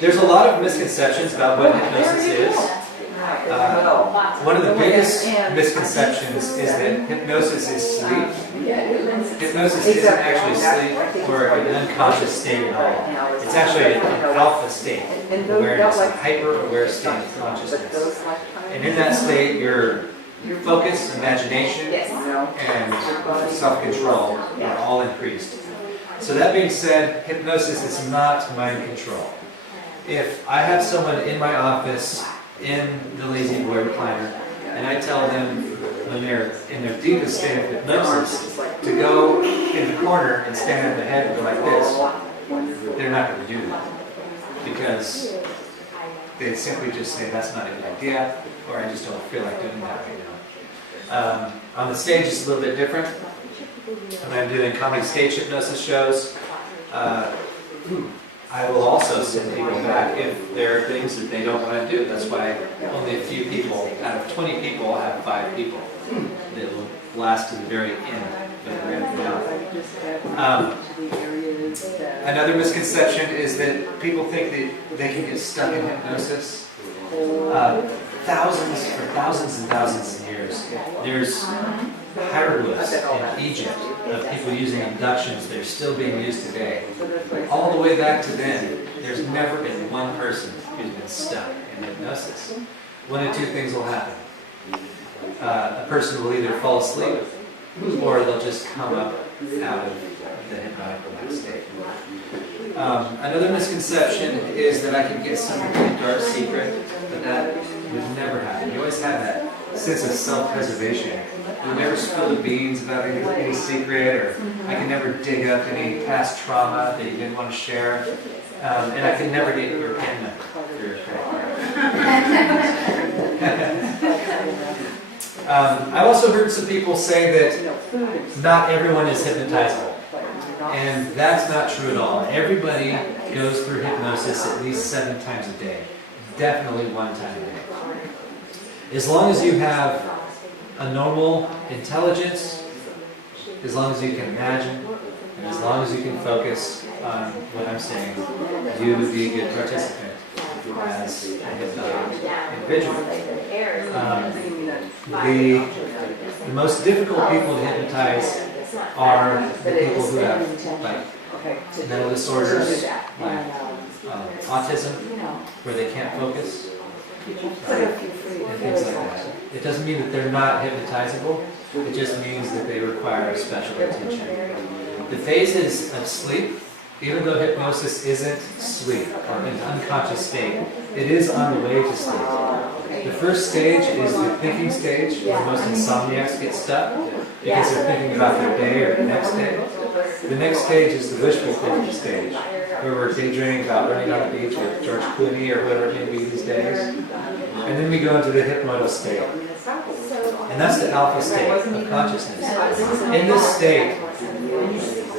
There's a lot of misconceptions about what hypnosis is. One of the biggest misconceptions is that hypnosis is sleep. Hypnosis isn't actually sleep or an unconscious state at all. It's actually an alpha state, awareness, a hyper-aware state of consciousness. And in that state, your focus, imagination, and self-control are all increased. So that being said, hypnosis is not mind control. If I have someone in my office in the lazy boy recliner, and I tell them when they're in their deepest state of hypnosis to go in the corner and stand on the head and go like this, they're not going to do that. Because they simply just say, that's not a good idea, or I just don't feel like doing that right now. On the stage it's a little bit different. When I'm doing comedy stage hypnosis shows, I will also send people back if there are things that they don't want to do. That's why only a few people, out of 20 people, I have 5 people that will last to the very end of the grand finale. Another misconception is that people think that they can get stuck in hypnosis. Thousands and thousands of years, there's hieroglyphs in Egypt of people using inductions that are still being used today. All the way back to then, there's never been one person who's been stuck in hypnosis. One of two things will happen. A person will either fall asleep, or they'll just come up out of the hypnotic relaxed state. Another misconception is that I can get some really dark secret, but that would never happen. You always have that sense of self-preservation. You never spill the beans about any secret, or I can never dig up any past trauma that you didn't want to share, and I can never get your PIN number for your credit card. I've also heard some people say that not everyone is hypnotizable. And that's not true at all. Everybody goes through hypnosis at least 7 times a day. Definitely 1 time a day. As long as you have a normal intelligence, as long as you can imagine, and as long as you can focus on what I'm saying, you would be a good participant as a hypnotic individual. The most difficult people to hypnotize are the people who have like mental disorders, like autism, where they can't focus, and things like that. It doesn't mean that they're not hypnotizable, it just means that they require special attention. The phases of sleep, even though hypnosis isn't sleep or an unconscious state, it is on the way to sleep. The first stage is the thinking stage, where most insomniacs get stuck because they're thinking about their day or the next day. The next stage is the wishful thinking stage, where we're daydreaming about running on the beach with George Clooney or whatever it may be these days. And then we go into the hypnoidal state. And that's the alpha state of consciousness. In this state,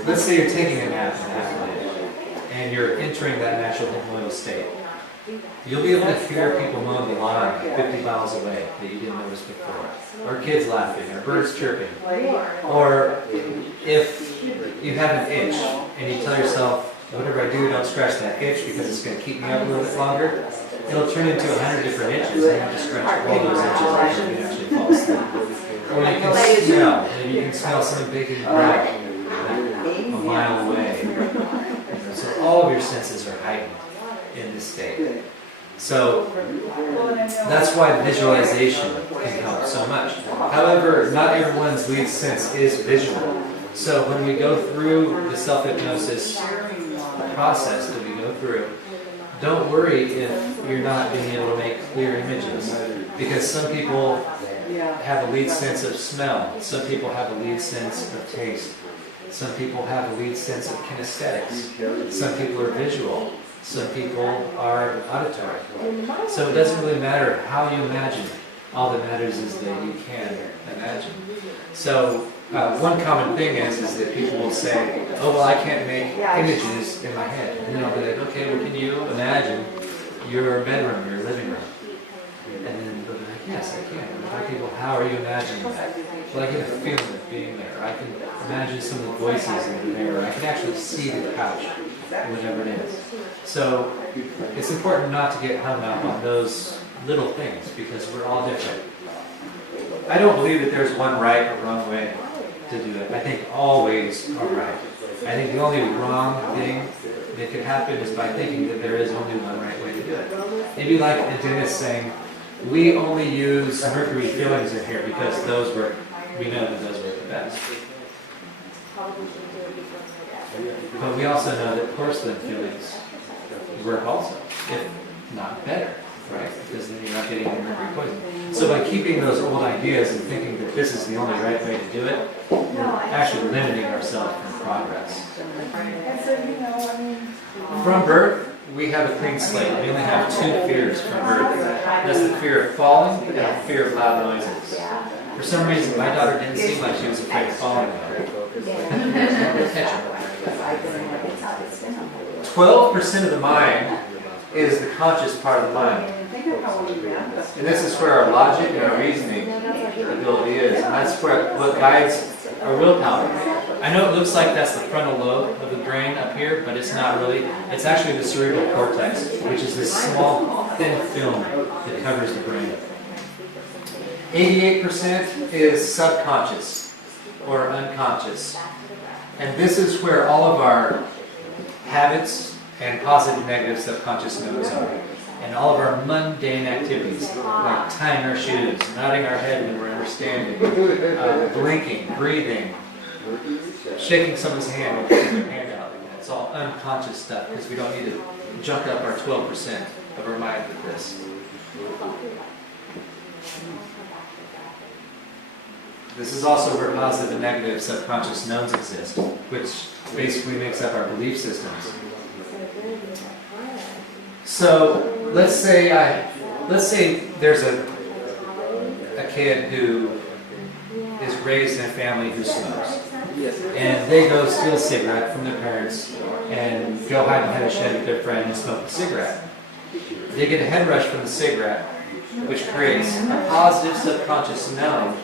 let's say you're taking a nap in half an hour, and you're entering that natural hypnoidal state. You'll be able to hear people mowing the lawn 50 miles away that you didn't notice before. Or kids laughing, or birds chirping. Or if you have an itch, and you tell yourself, whatever I do, don't scratch that itch because it's going to keep me up a little bit longer, it'll turn into 100 different itches, and you have to scratch all those itches before you actually fall asleep. Or you can smell, maybe you can smell something baking bread a mile away. So all of your senses are heightened in this state. So that's why visualization can help so much. However, not everyone's lead sense is visual. So when we go through the self-hypnosis process that we go through, don't worry if you're not being able to make clear images, because some people have a lead sense of smell, some people have a lead sense of taste, some people have a lead sense of kinesthetics, some people are visual, some people are auditory. So it doesn't really matter how you imagine, all that matters is that you can imagine. So one common thing is that people will say, oh, well, I can't make images in my head. And then I'll be like, okay, well, can you imagine your bedroom, your living room? And then they'll be like, yes, I can. Okay, well, how are you imagining that? Well, I get a feeling of being there. I can imagine some of the voices in the mirror. I can actually see the couch, whatever it is. So it's important not to get hung up on those little things because we're all different. I don't believe that there's one right or wrong way to do it. I think all ways are right. I think the only wrong thing that could happen is by thinking that there is only one right way to do it. It'd be like a dentist saying, we only use mercury fillings in here because we know that those work the best. But we also know that porcelain fillings work also, if not better, right? Because then you're not getting any mercury poison. So by keeping those old ideas and thinking that this is the only right way to do it, we're actually limiting ourselves from progress. From birth, we have a clean slate. We only have two fears from birth. That's the fear of falling and the fear of loud noises. For some reason, my daughter didn't seem like she was afraid of falling. 12% of the mind is the conscious part of the mind. And this is where our logic and our reasoning ability is. And that's what guides our willpower. I know it looks like that's the frontal lobe of the brain up here, but it's not really. It's actually the cerebral cortex, which is this small, thin film that covers the brain. 88% is subconscious or unconscious. And this is where all of our habits and positive and negative subconscious nodes are. And all of our mundane activities, like tying our shoes, nodding our head when we're understanding, blinking, breathing, shaking someone's hand or putting their hand out. It's all unconscious stuff because we don't need to junk up our 12% of our mind with this. This is also where positive and negative subconscious nodes exist, which basically makes up our belief systems. So let's say there's a kid who is raised in a family who smokes, and they go steal a cigarette from their parents and go hide behind a shed with their friend and smoke a cigarette. They get a head rush from the cigarette, which creates a positive subconscious node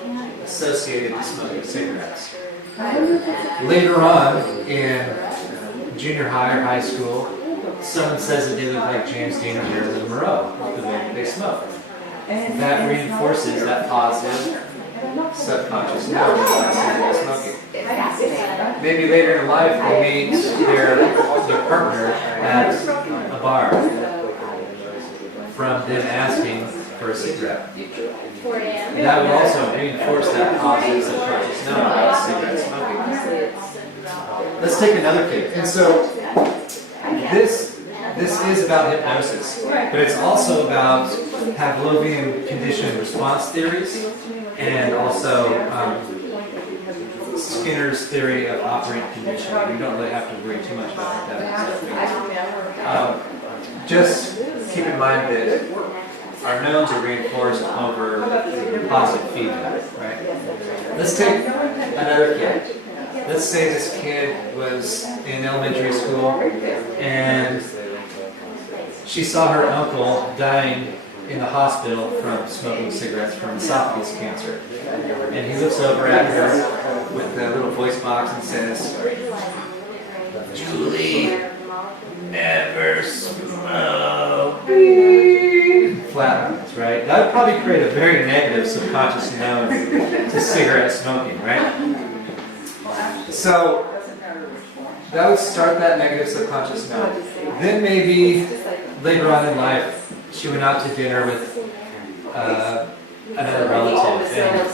associated with smoking cigarettes. Later on in junior high or high school, someone says that they look like James Dean or Marilyn Monroe the way that they smoke. That reinforces that positive subconscious node associated with smoking. Maybe later in life they meet their partner at a bar from them asking for a cigarette. And that would also reinforce that positive subconscious node about cigarette smoking. Let's take another case. And so this is about hypnosis, but it's also about Pavlovian conditioned response theories and also Skinner's theory of operant conditioning. We don't really have to worry too much about what that is. Just keep in mind that our nodes are reinforced over positive feedback, right? Let's take another kid. Let's say this kid was in elementary school and she saw her uncle dying in the hospital from smoking cigarettes from esophagus cancer. And he looks over at her with a little voice box and says, "Julie, never smoke." Flatlines, right? That would probably create a very negative subconscious node to cigarette smoking, right? So that would start that negative subconscious node. Then maybe later on in life, she went out to dinner with another relative, and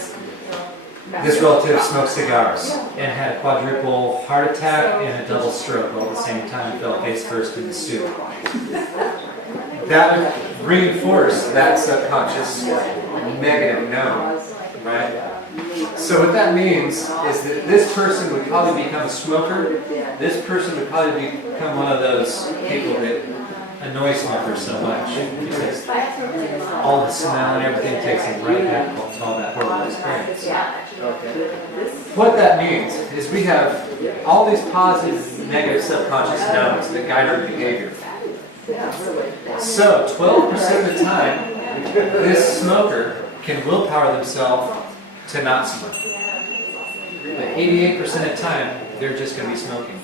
this relative smoked cigars and had a quadruple heart attack and a double stroke all at the same time, fell face first in the soup. That would reinforce that subconscious negative node, right? So what that means is that this person would probably become a smoker. This person would probably become one of those people that annoy smokers so much because all the smell and everything takes them right back to all that horrible experience. What that means is we have all these positive and negative subconscious nodes that guide our behavior. So 12% of the time, this smoker can willpower themselves to not smoke. But 88% of the time, they're just going to be smoking.